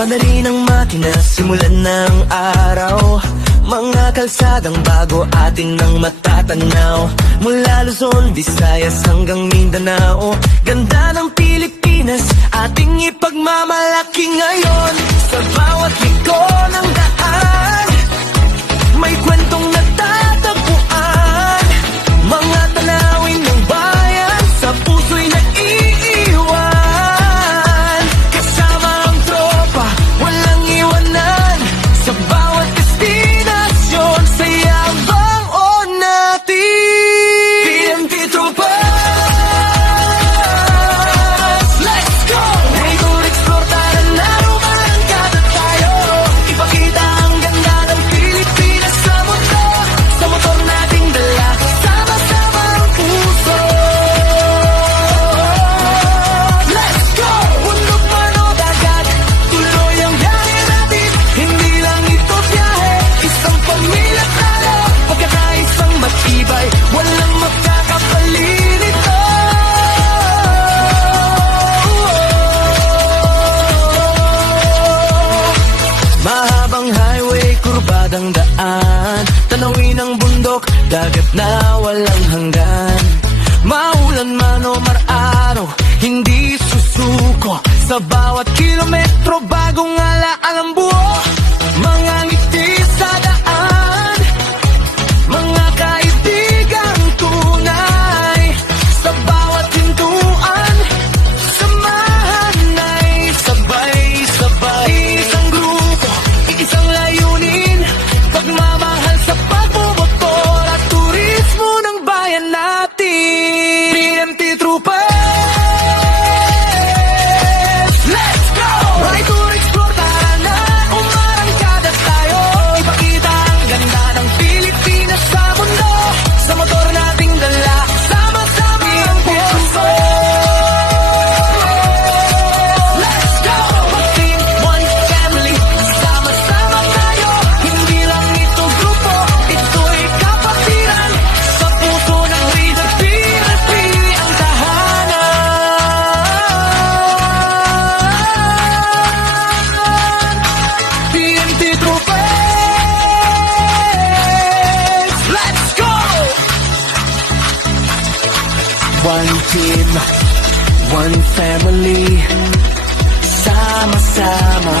Panari ng makina, simulan ng araw. Mga kalsadang bago atin nang matatanaw. Mula Luzon, Visayas hanggang Mindanao. Ganda ng Pilipinas, ating ipagmamalaki ngayon. Sa bawat liko ng daan, may kwentong natatagpuan. Mga tanawin ng bayan, sa puso'y naiiwan. Kasama ang tropa, walang iwanan. Sa bawat destinasyon, sa yabang o natin. PNP Tropas, let's go! Hey, tour explore, tara na, umarangkada tayo. Ipakita ang ganda ng Pilipinas sa mundo. Sa motor nating dala, sama-sama ang puso. Let's go! Bundok man o dagat, tuloy ang biyahe natin. Hindi lang ito biyahe, isang pamilya tayo. Pagkakaisang matibay, walang magkakapalit ito. Mahabang highway, kurbadang daan. Tanawin ang bundok, dagat na walang hanggan. Maulan man o mar-araw, hindi susuko. Sa bawat kilometro, bagong alaala ang buo. Mga ngiti sa daan, mga kaibigang tunay. Sa bawat hintuan, samahan ay sabay-sabay. Isang grupo, isang layunin, pagmamahal sa pagbumotor at turismo ng bayan natin. PNP Tropas, let's go! Ride to explore, tara na, umarangkada tayo. Ipakita ang ganda ng Pilipinas sa mundo. Sa motor nating dala, sama-sama ang puso. Let's go! Maging one family, sama-sama tayo. Hindi lang ito grupo, ito'y kapatiran. Sa puso ng Reader PNP ang tahanan. PNP Tropas, let's go! One team, one family, sama-sama